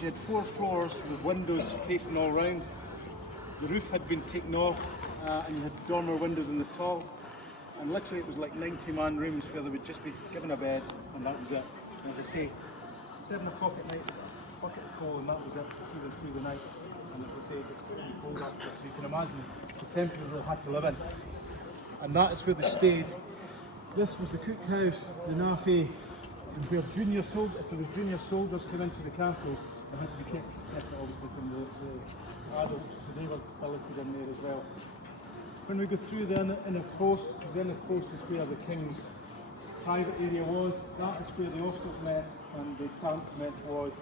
you had 4 floors with windows facing all round. The roof had been taken off and you had dormer windows in the top. And literally it was like 90-man rooms where they would just be given a bed and that was it. And as I say, 7 o'clock at night, a bucket of coal and that was it to see them through the night. And as I say, it's going to be cold after, so you can imagine the temperature they'll have to live in. And that is where they stayed. This was the cookhouse, the naffy, and where junior soldiers, if there was junior soldiers come into the castle, they had to be kept separate obviously from the adults, so they were billeted in there as well. When we go through the inner post, the inner post is where the king's private area was. That is where the Ostler's mess and the servants' mess was,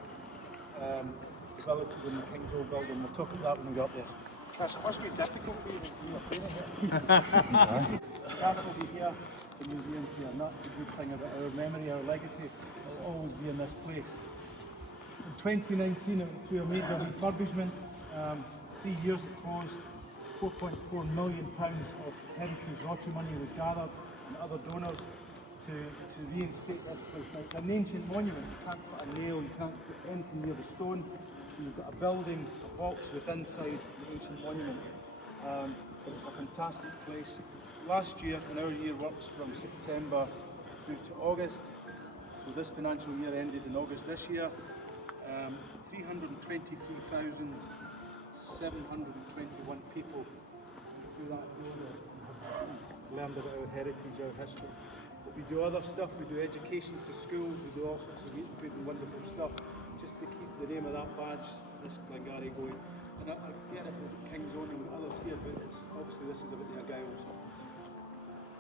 billeted in the King's Old Building. We'll talk about that when we get up there. Chris, it must be difficult for you when you're playing here. The castle will be here, the museum's here, and that's the good thing about our memory, our legacy. It will always be in this place. In 2019, it went through a major refurbishment. 3 years it closed. £4.4 million of heritage lottery money was gathered and other donors to reinstate this place. Now, it's an ancient monument. You can't put a nail, you can't put anything near the stone. So you've got a building, a box with inside the ancient monument. It was a fantastic place. Last year, in our year works from September through to August. So this financial year ended in August this year. 323,721 people through that door learned about our heritage, our history. But we do other stuff, we do education to schools, we do all sorts of good and wonderful stuff just to keep the name of that badge, this Glengarry, going. And I get it with King's Own and others here, but it's, obviously this is about the Argylls.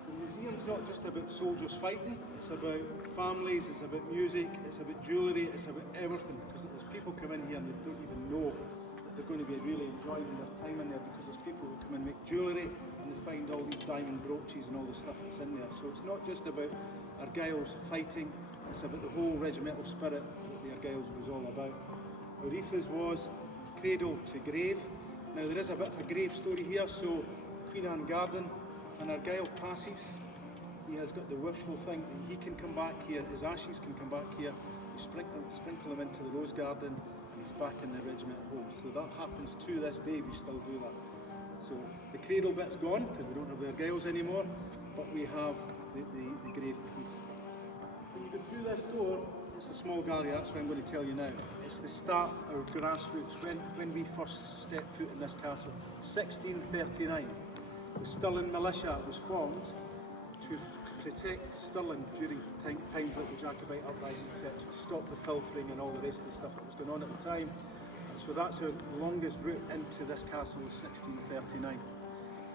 The museum's not just about soldiers fighting, it's about families, it's about music, it's about jewellery, it's about everything, because there's people come in here and they don't even know that they're going to be really enjoying their time in there, because there's people who come and make jewellery and they find all these diamond brooches and all the stuff that's in there. So it's not just about Argylls fighting, it's about the whole regimental spirit that the Argylls was all about. Our ethos was cradle to grave. Now there is a bit of a grave story here, so Queen Anne Garden, when Argyll passes, he has got the wishful thing that he can come back here, his ashes can come back here, we sprinkle him into the rose garden and he's back in the regimental home. So that happens to this day, we still do that. So the cradle bit's gone because we don't have the Argylls anymore, but we have the grave piece. When you go through this door, it's a small gallery, that's what I'm going to tell you now. It's the start of grassroots, when we first stepped foot in this castle, 1639. The Stirling militia was formed to protect Stirling during times like the Jacobite uprising, etc., to stop the pilfering and all the rest of the stuff that was going on at the time. And so that's our longest route into this castle, was 1639.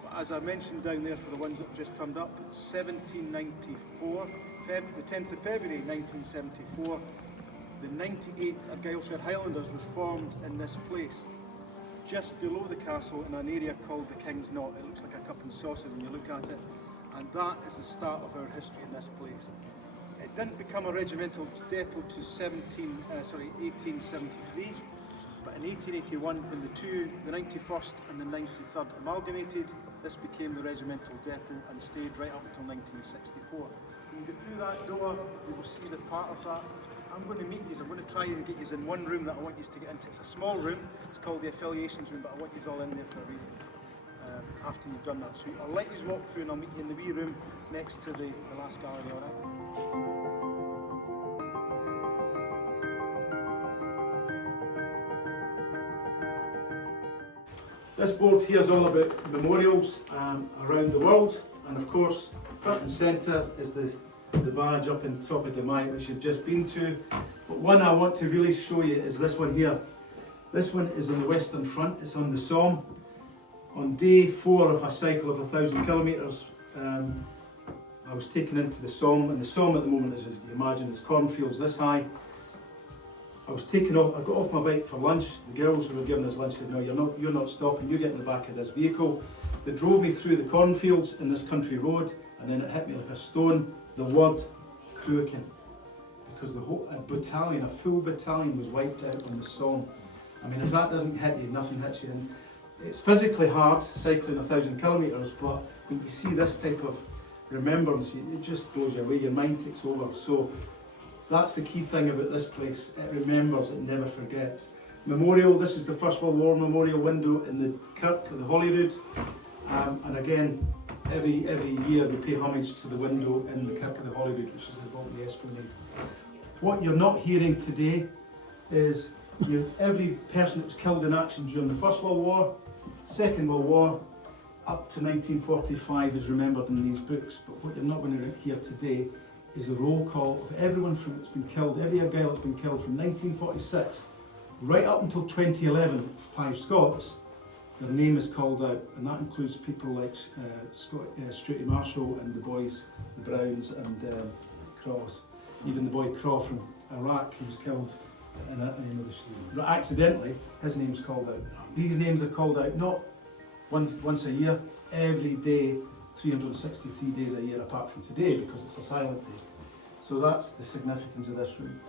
But as I mentioned down there for the ones that have just turned up, 1794, the 10th of February 1974, the 98th Argyllshire Highlanders was formed in this place, just below the castle in an area called the King's Knot. It looks like a cup and saucer when you look at it, and that is the start of our history in this place. It didn't become a regimental depot to 1873, but in 1881, when the 91st and the 93rd amalgamated, this became the regimental depot and stayed right up until 1964. When you go through that door, you will see the part of that. I'm going to meet you, I'm going to try and get you in one room that I want you to get into. It's a small room, it's called the affiliations room, but I want you all in there for a reason after you've done that. So I'll let you walk through and I'll meet you in the wee room next to the last gallery, alright? This board here is all about memorials around the world, and of course, front and centre is the badge up in top of Dumyat, which you've just been to. But one I want to really show you is this one here. This one is on the western front, it's on the Somme. On day 4 of a cycle of 1,000 kilometres, I was taken into the Somme, and the Somme at the moment, as you imagine, is cornfields this high. I was taken off, I got off my bike for lunch. The girls who were giving us lunch said, no, you're not stopping, you get in the back of this vehicle. They drove me through the cornfields in this country road, and then it hit me like a stone, the word Cruachan, because the whole battalion, a full battalion, was wiped out on the Somme. I mean, if that doesn't hit you, nothing hits you. And it's physically hard cycling 1,000 kilometres, but when you see this type of remembrance, it just blows you away, your mind takes over. So That's the key thing about this place. It remembers, it never forgets. Memorial, this is the First World War memorial window in the Kirk of the Holyrood. And again, every year we pay homage to the window in the Kirk of the Holyrood, which is the vault of the Esplanade. What you're not hearing today is every person that was killed in action during the First World War, Second World War, up to 1945 is remembered in these books. But what you're not going to hear today is the roll call of everyone that's been killed, every Argyll that's been killed from 1946 right up until 2011, 5 Scots. Their name is called out, and that includes people like Straighty Marshall and the boys, the Browns and Cross. Even the boy Craw from Iraq, who was killed accidentally, his name's called out. These names are called out not once a year, every day, 363 days a year apart from today, because it's a silent day. So that's the significance of this room.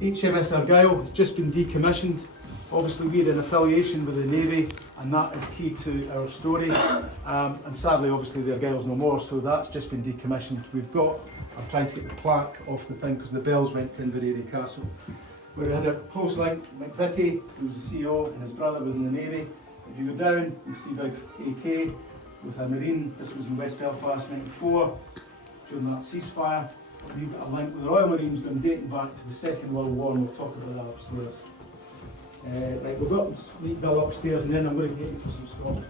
HMS Argyll has just been decommissioned. Obviously we're in affiliation with the Navy, and that is key to our story. And sadly, obviously the Argyll's no more, so that's just been decommissioned. I'm trying to get the plaque off the thing because the bells went to Stirling Castle. We had a close link, McVitie, who was the CEO, and his brother was in the Navy. If you go down, you see big AK with a Marine. This was in West Belfast, 94, during that ceasefire. We've got a link with the Royal Marines going dating back to the Second World War, and we'll talk about that upstairs. Right, we've got meet Bill upstairs, and then I'm going to get you for some Scotland.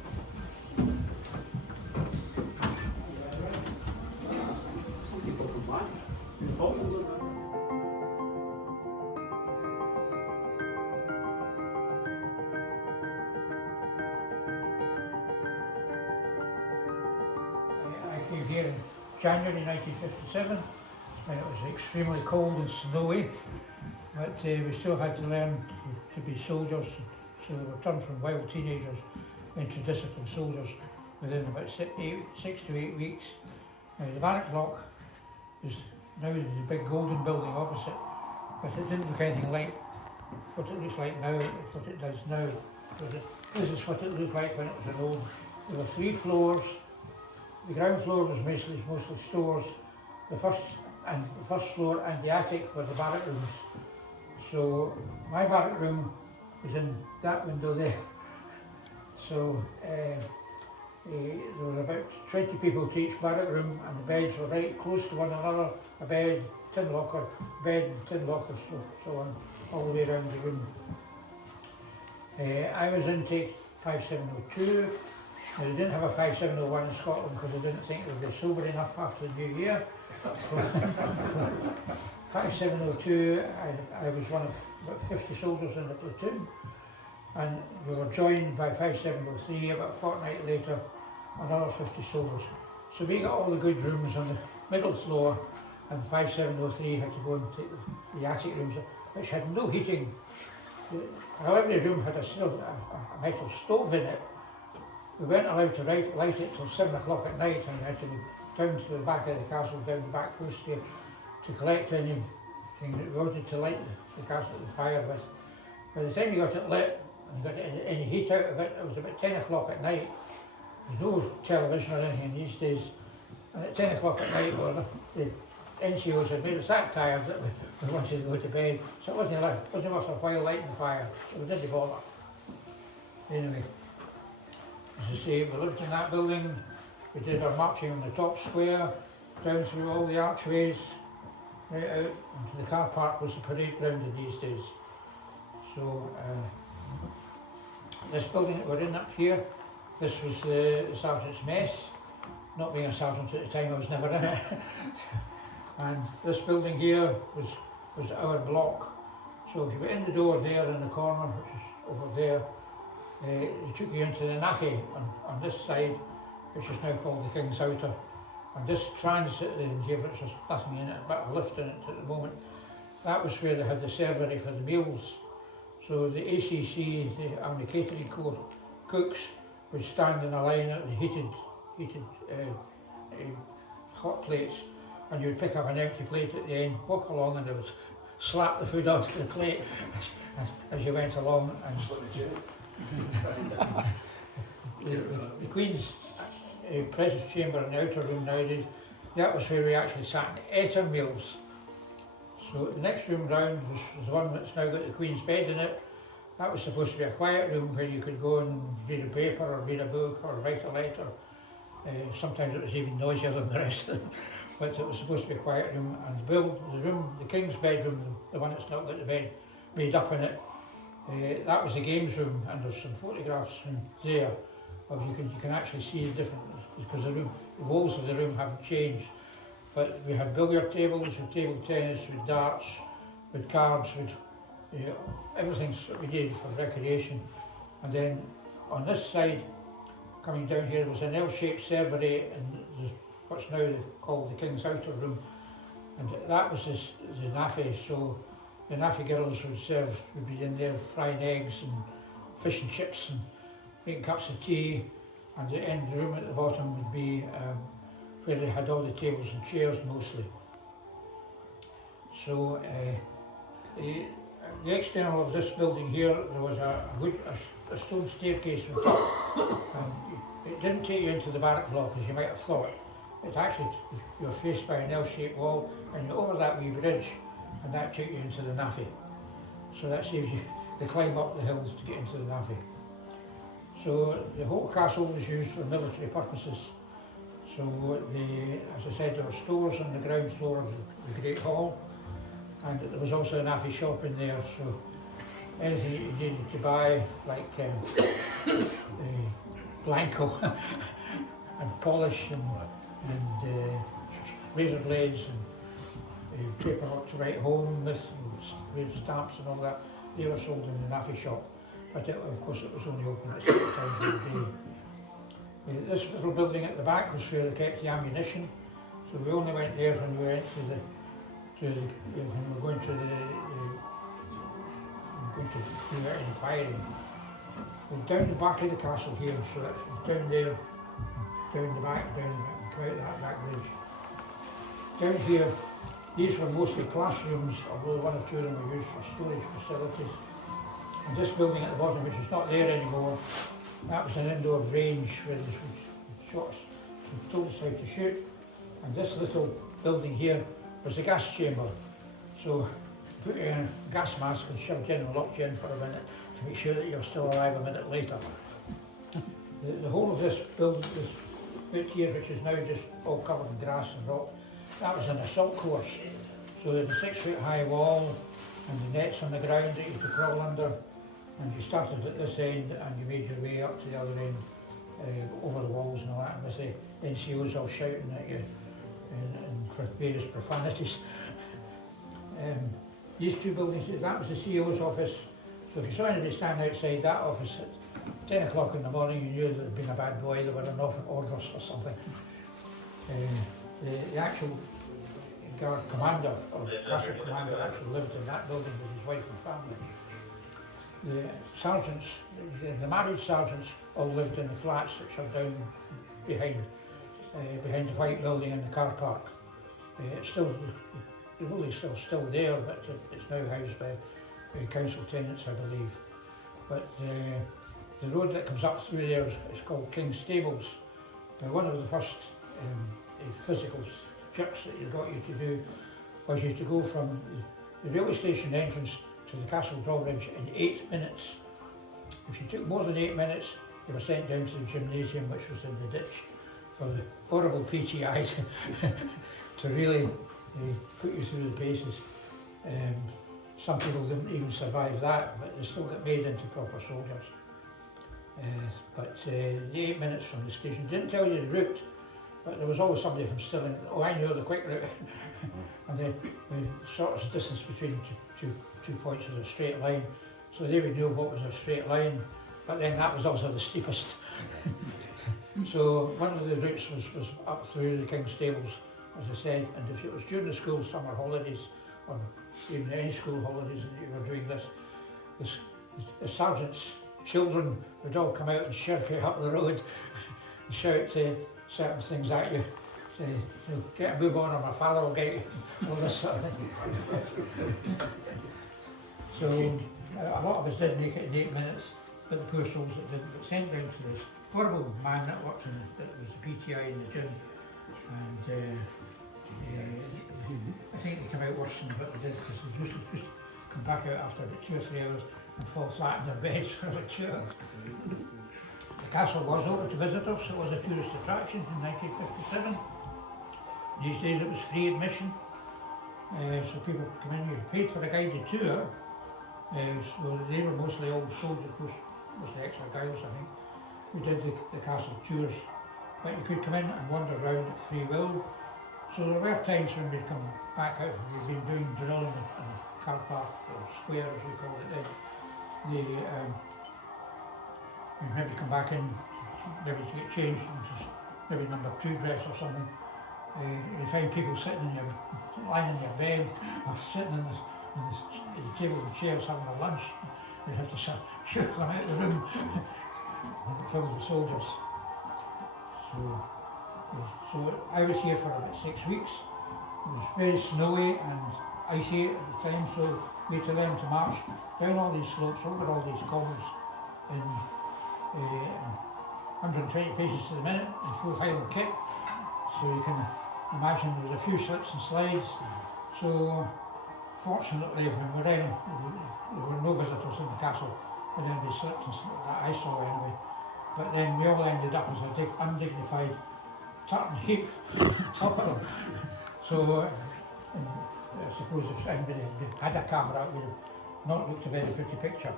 I came here in January 1957 when it was extremely cold and snowy, but we still had to learn to be soldiers, so we were turned from wild teenagers into disciplined soldiers within about 6 to 8 weeks. The barrack block is now the big golden building opposite, but it didn't look anything like what it looks like now, what it does now. This is what it looked like when it was an old. There were 3 floors. The ground floor was mostly stores. The first floor and the attic were the barrack rooms. So my barrack room was in that window there. So there were about 20 people to each barrack room, and the beds were right close to one another. A bed, tin locker, bed and tin locker, so on, all the way around the room. I was intake 5702. Now, they didn't have a 5701 in Scotland because they didn't think it would be sober enough after the new year. 5702, I was one of about 50 soldiers in the platoon, and we were joined by 5703 about a fortnight later, another 50 soldiers. So we got all the good rooms on the middle floor, and 5703 had to go and take the attic rooms, which had no heating. Every room had a metal stove in it. We weren't allowed to light it till 7 o'clock at night, and we had to go down to the back of the castle, down the back coast here, to collect anything that we wanted to light the castle the fire with. By the time you got it lit and got any heat out of it, it was about 10 o'clock at night. There's no television or anything these days. And at 10 o'clock at night, the NCOs had made us that tired that we wanted to go to bed. So it wasn't worth a while lighting the fire, so we didn't bother. Anyway, as I say, we lived in that building. We did our marching on the top square, down through all the archways, right out into the car park was the parade ground in these days. So this building that we're in up here, this was the sergeant's mess. Not being a sergeant at the time, I was never in it. And this building here was our block. So if you were in the door there in the corner, which is over there, they took you into the naffy on this side, which is now called the King's Outer. And this transit in here, which there's nothing in it, but a lift in it at the moment, that was where they had the servery for the meals. So the ACC, the Army Catering Corps cooks, would stand in a line at the heated hot plates, and you would pick up an empty plate at the end, walk along, and they would slap the food onto the plate as you went along. And the Queen's presence chamber in the outer room nowadays, that was where we actually sat and ate our meals. So the next room round was the one that's now got the Queen's bed in it. That was supposed to be a quiet room where you could go and read a paper or read a book or write a letter. Sometimes it was even noisier than the rest of them, but it was supposed to be a quiet room. And the King's bedroom, the one that's not got the bed made up in it, that was the games room, and there's some photographs in there of you can actually see the difference because the walls of the room haven't changed. But we had billiard tables, with table tennis, with darts, with cards, with everything that we did for recreation. And then on this side, coming down here, was an L-shaped servery in what's now called the King's Outer Room, and that was the naffy. So the naffy girls would be in there frying eggs and fish and chips and making cups of tea, and the end of the room at the bottom would be where they had all the tables and chairs mostly. So the external of this building here, there was a stone staircase on top. It didn't take you into the barrack block as you might have thought. It actually, you were faced by an L-shaped wall and over that wee bridge, and that took you into the naffy. So that saves you the climb up the hills to get into the naffy. So the whole castle was used for military purposes. So as I said, there were stores on the ground floor of the Great Hall, and there was also an naffy shop in there. So anything you needed to buy, like blanco and polish and razor blades and paperwork to write home with, and stamps and all that, they were sold in the naffy shop. But of course it was only open at certain times of the day. This little building at the back was where they kept the ammunition, so we only went there when we went when we were going to do any firing. And down the back of the castle here, so that's down there, down the back, and come out that back bridge. Down here, these were mostly classrooms, although one or two of them were used for storage facilities. And this building at the bottom, which is not there anymore, that was an indoor range where the shots told us how to shoot. And this little building here was the gas chamber. So put you in a gas mask and shoved you in and locked you in for a minute to make sure that you're still alive a minute later. The whole of this building, this bit here, which is now just all covered in grass and rock, that was an assault course. So there's a 6 foot high wall and the nets on the ground that you could crawl under, and you started at this end and you made your way up to the other end, over the walls and all that, and with the NCOs all shouting at you and for various profanities. These two buildings, that was the CO's office, so if you saw anybody stand outside that office at 10 o'clock in the morning, you knew that there'd been a bad boy, they were in orders or something. The actual guard commander, or castle commander, actually lived in that building with his wife and family. The sergeants, the married sergeants, all lived in the flats which are down behind the white building in the car park. It's still, the building's still there, but it's now housed by council tenants, I believe. But the road that comes up through there is called King's Stables. One of the first physical jerks that you got you to do was you to go from the railway station entrance to the castle drawbridge in 8 minutes. If you took more than 8 minutes, you were sent down to the gymnasium, which was in the ditch, for the horrible PTI to really put you through the paces. Some people didn't even survive that, but they still got made into proper soldiers. But the 8 minutes from the station didn't tell you the route, but there was always somebody from Stirling. Oh, I knew the quick route. And the shortest distance between two points was a straight line, so they would know what was a straight line, but then that was also the steepest. So one of the routes was up through the King's Stables, as I said, and if it was during the school summer holidays, or even any school holidays that you were doing this, the sergeants' children would all come out and shirk you up the road and shout certain things at you. Say, get a move on or my father will get you, all this sort of thing. So a lot of us did make it in 8 minutes, but the poor souls that didn't get sent down to this horrible man that worked in that was the PTI in the gym, and I think they come out worse than what they did, because they usually just come back out after about 2 or 3 hours and fall flat in their beds for about 2 hours. The castle was open to visitors, it was a tourist attraction in 1957. These days it was free admission, so people could come in. You paid for a guided tour, so they were mostly old soldiers, mostly ex-Argylls, I think, who did the castle tours. But you could come in and wander around at free will. So there were times when we'd come back out, we'd been doing drill in the car park, or square as we called it then. We'd maybe come back in, maybe to get changed into maybe number 2 dress or something. You find people lying in their bed, or sitting in the table and chairs having a lunch. You'd have to shoot them out of the room filled with soldiers. So I was here for about 6 weeks. It was very snowy and icy at the time, so we had to learn to march down all these slopes, over all these commons in 120 paces to the minute in full Highland kit. So you can imagine there was a few slips and slides. So fortunately, when we were in, there were no visitors in the castle with any slips and that I saw anyway. But then we all ended up as a undignified tartan heap top of them. So I suppose if anybody had a camera, it would have not looked a very pretty picture.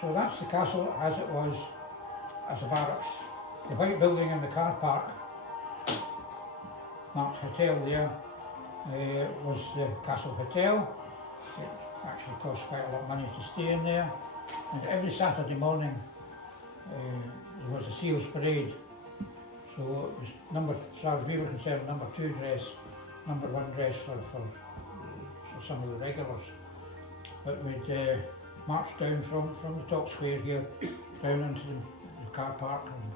So that's the castle as it was as a barracks. The white building in the car park, marked hotel there, was the Castle Hotel. It actually cost quite a lot of money to stay in there. And every Saturday morning there was a seals parade. So it was as far as we were concerned, number 2 dress, number 1 dress for some of the regulars. But we'd march down from the top square here, down into the car park and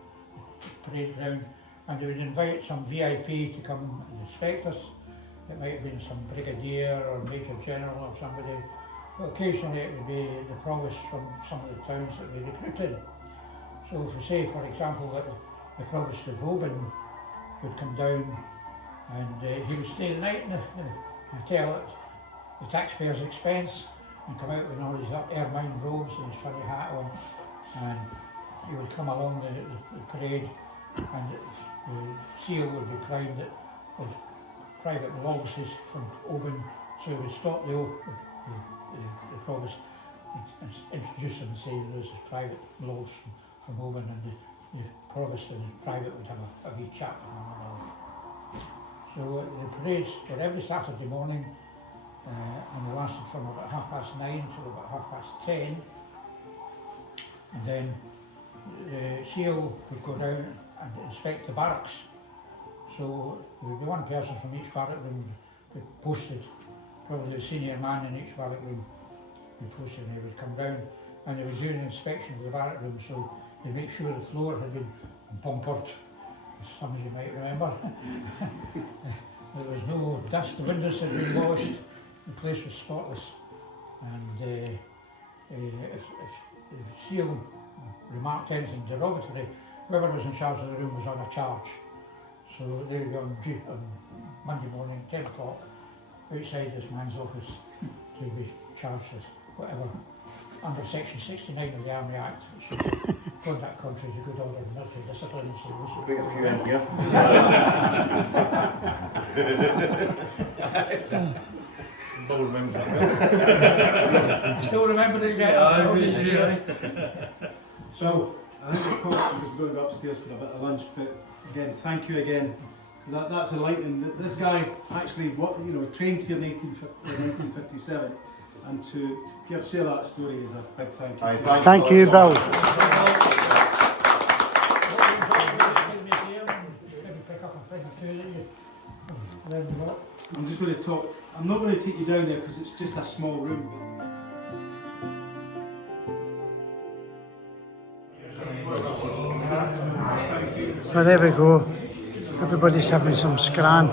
the parade ground, and they would invite some VIP to come and inspect us. It might have been some brigadier or major general or somebody, but occasionally it would be the provost from some of the towns that we recruited. So if we say, for example, that the provost of Oban would come down and he would stay the night in the hotel at the taxpayer's expense and come out with all his ermine robes and his funny hat on, and he would come along the parade, and the seal would be primed with private logs from Oban, so he would stop the provost and introduce him and say there's private logs from Oban, and the provost and the private would have a wee chat with one another. So the parades were every Saturday morning, and they lasted from about 9:30 till about 10:30, and then the seal would go down and inspect the barracks. So there would be one person from each barrack room posted, probably the senior man in each barrack room would posted, and they would come down and they would do an inspection of the barrack room, so they make sure the floor had been bumpered, as some of you might remember. There was no dust, the windows had been washed, the place was spotless, and if the seal remarked anything derogatory, whoever was in charge of the room was on a charge. So they would be on Monday morning, 10 o'clock, outside this man's office to be charged with whatever, under section 69 of the Army Act, which should conduct contrary to good order and military discipline. So we should quite a few in here. Still remember that. Still remember it yet? So I think the coach was going upstairs for a bit of lunch, but again, thank you again. That's enlightening. This guy actually, trained here in 1957, and to share that story is a big thank you. Thank you, Bill. I'm just going to talk. I'm not going to take you down there because it's just a small room. Well, there we go. Everybody's having some scran.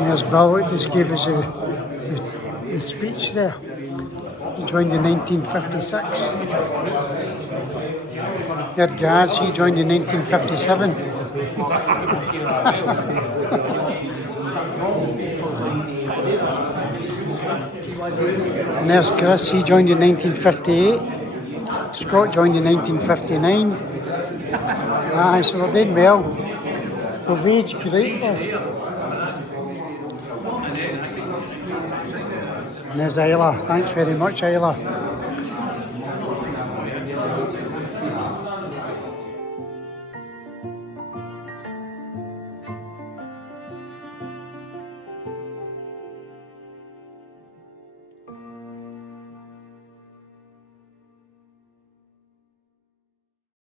There's Bill, just gave us the speech there. Did joined in 1956. You had Gaz, he joined in 1957. And there's Chris, he joined in 1958. Scott joined in 1959. Aye, so we're doing well. We've aged greatly. And there's Isla. Thanks very much, Isla.